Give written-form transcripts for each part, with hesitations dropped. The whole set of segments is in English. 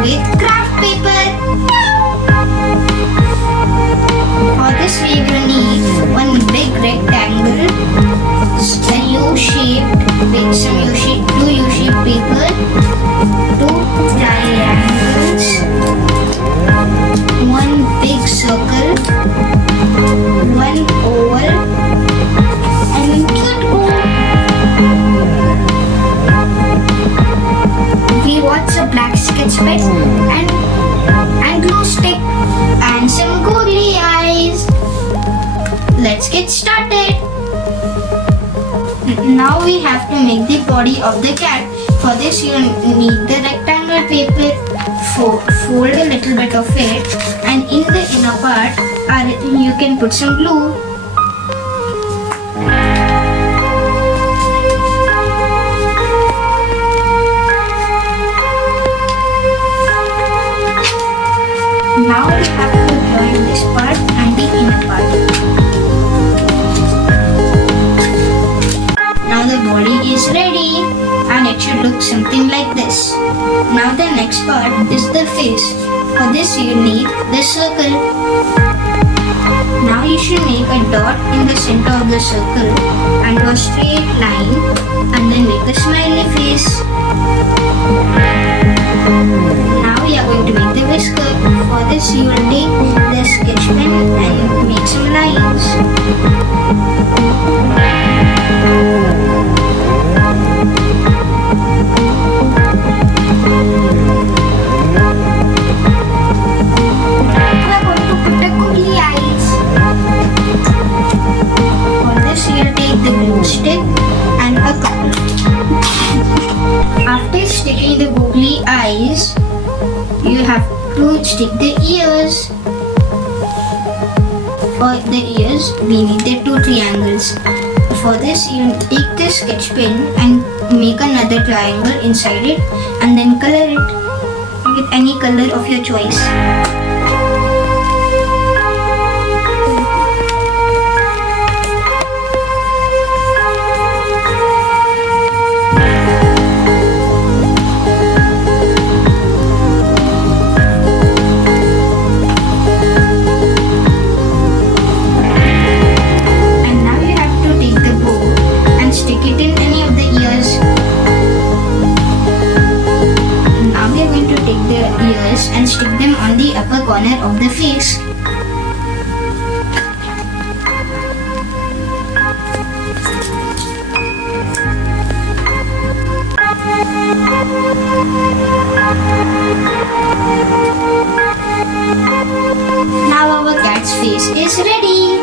with craft paper. For this we will need one big rectangle, a U-shaped with some two U-shaped paper, two triangles, one big circle, one oval, and cute bow. We want some black sketch pen and glue stick and some googly eyes. Let's get started. Now we have to make the body of the cat. For this you need the rectangle paper. Fold a little bit of it, and in the inner part you can put some glue. Now we have to join this part and the inner part. Now the body is ready and it should look something like this. Now the next part is the face. For this you need the circle. Now you should make a dot in the center of the circle and draw a straight line and then make a smiley face. Now we are going to make the whisker. For this you will take the sketch pen and make some lines. We are going to put the googly eyes. For this you will take the glue stick and a cup. After sticking the googly eyes, you have to stick the ears. For the ears, we need the two triangles. For this, you take the sketch pen and make another triangle inside it and then color it with any color of your choice. And stick them on the upper corner of the face. Now our cat's face is ready.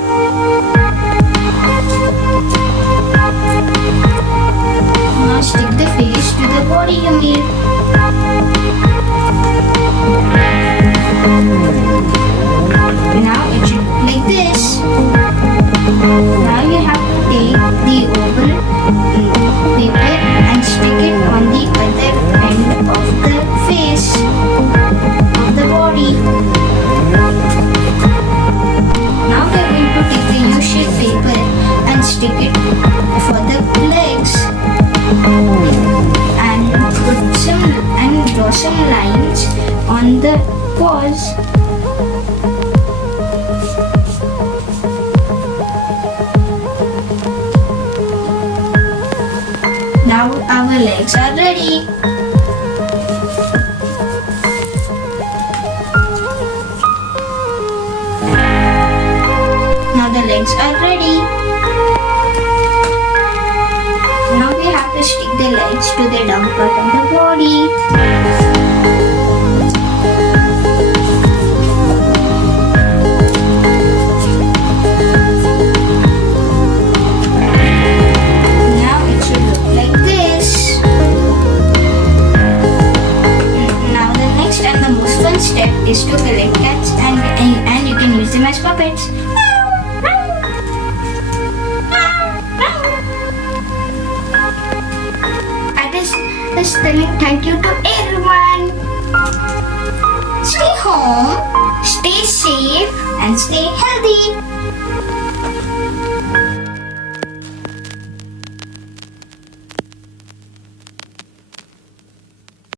Now stick the face to the body you made. Now it should look like this. Now you have to take the oval paper and stick it on the other end of the face of the body. Now we are going to take the U-shaped paper and stick it for the legs and draw some lines on the paws. Now our legs are ready. Now the legs are ready. Now we have to stick the legs to the down part of the body. Step is to collect cats and you can use them as puppets. At this telling thank you to everyone. Stay home, stay safe and stay healthy.